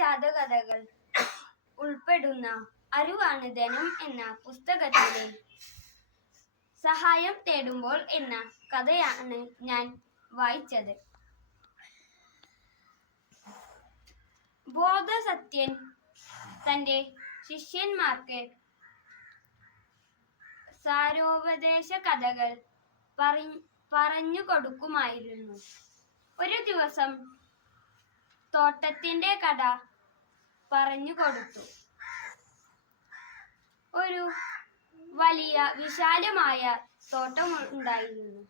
ജാതകഥകൾ ഉൾപ്പെടുന്ന അറിവാണ് ധനം എന്ന പുസ്തകത്തിലെ സഹായം തേടുമ്പോൾ എന്ന കഥയാണ് ഞാൻ വായിച്ചത്. ബോധസത്യൻ തന്റെ ശിഷ്യന്മാർക്ക് സാരോപദേശ കഥകൾ പറഞ്ഞു കൊടുക്കുമായിരുന്നു. ഒരു ദിവസം തോട്ടത്തിന്റെ കഥ പറഞ്ഞു കൊടുത്തു. ഒരു വലിയ വിശാലമായ തോട്ടം ഉണ്ടായിരുന്നു.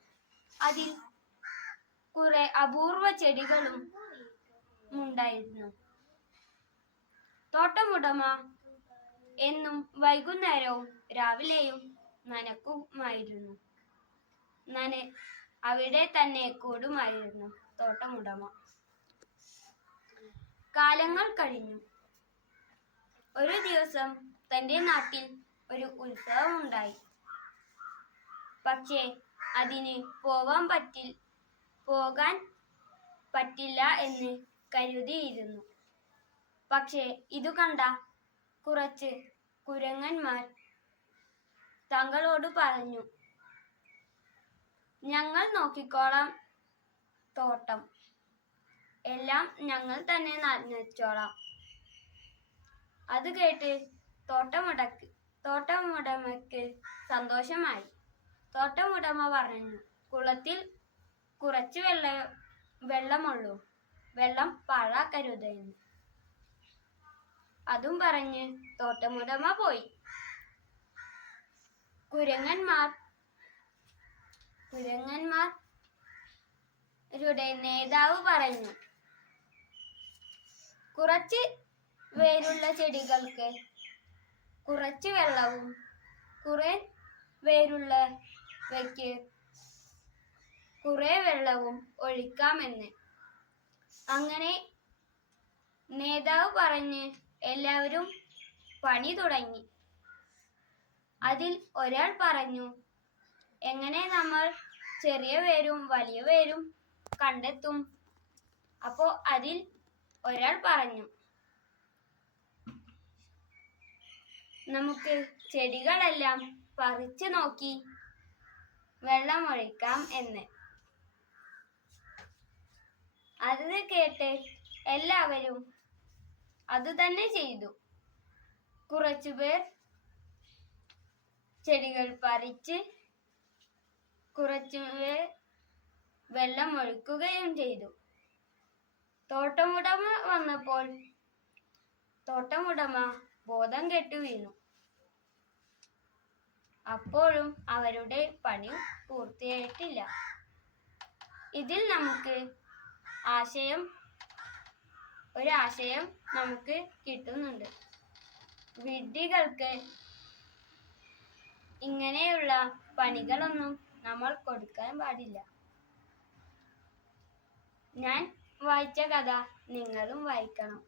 അതിൽ കുറെ അപൂർവ ചെടികളും ഉണ്ടായിരുന്നു. തോട്ടമുടമ എന്നും വൈകുന്നേരവും രാവിലെയും നനക്കുമായിരുന്നു. നന അവിടെ തന്നെ കൂടുമായിരുന്നു തോട്ടമുടമ. കാലങ്ങൾ കഴിഞ്ഞു. ഒരു ദിവസം തന്റെ നാട്ടിൽ ഒരു ഉത്സവം ഉണ്ടായി. പക്ഷേ അതിന് പോവാൻ പറ്റി പോകാൻ പറ്റില്ല എന്ന് കരുതിയിരുന്നു. പക്ഷേ ഇതു കണ്ട കുറച്ച് കുരങ്ങന്മാർ തങ്ങളോട് പറഞ്ഞു ഞങ്ങൾ നോക്കിക്കോളാം തോട്ടം. എല്ലാം ഞങ്ങൾ തന്നെ നനച്ചോളാം. അത് കേട്ട് തോട്ടമുടക്ക് തോട്ടമുടമയ്ക്ക് സന്തോഷമായി. തോട്ടമുടമ പറഞ്ഞു കുളത്തിൽ കുറച്ച് വെള്ള വെള്ളമുള്ളൂ. വെള്ളം പാഴാക്കരുതെന്ന് അതും പറഞ്ഞ് തോട്ടമുടമ പോയി. കുരങ്ങന്മാർ കുരങ്ങന്മാരുടെ നേതാവ് പറഞ്ഞു കുറച്ച് വേരുള്ള ചെടികൾക്ക് കുറച്ച് വെള്ളവും കുറെ വേരുള്ളവയ്ക്ക് കുറെ വെള്ളവും ഒഴിക്കാമെന്ന്. അങ്ങനെ നേതാവ് പറഞ്ഞ് എല്ലാവരും പണി തുടങ്ങി. അതിൽ ഒരാൾ പറഞ്ഞു എങ്ങനെ നമ്മൾ ചെറിയ വേരും വലിയ വേരും കണ്ടെത്തും? അപ്പോ അതിൽ ഒരാൾ പറഞ്ഞു. നമുക്ക് ചെടികളെല്ലാം പറിച്ചു നോക്കി വെള്ളമൊഴിക്കാം എന്ന്. അത് കേട്ട് എല്ലാവരും അതുതന്നെ ചെയ്തു. കുറച്ചുപേർ ചെടികൾ പറിച്ച് കുറച്ചുപേർ വെള്ളം ഒഴിക്കുകയും ചെയ്തു. തോട്ടമുടമ വന്നപ്പോൾ തോട്ടമുടമ ബോധം കെട്ടു വീണു. അപ്പോഴും അവരുടെ പണി പൂർത്തിയായിട്ടില്ല. ഇതിൽ നമുക്ക് ആശയം ഒരാശയം നമുക്ക് കിട്ടുന്നുണ്ട്. വിഡ്ഢികൾക്ക് ഇങ്ങനെയുള്ള പണികളൊന്നും നമ്മൾ കൊടുക്കാൻ പാടില്ല. ഞാൻ വായിച്ച കഥ നിങ്ങളും വായിക്കണം.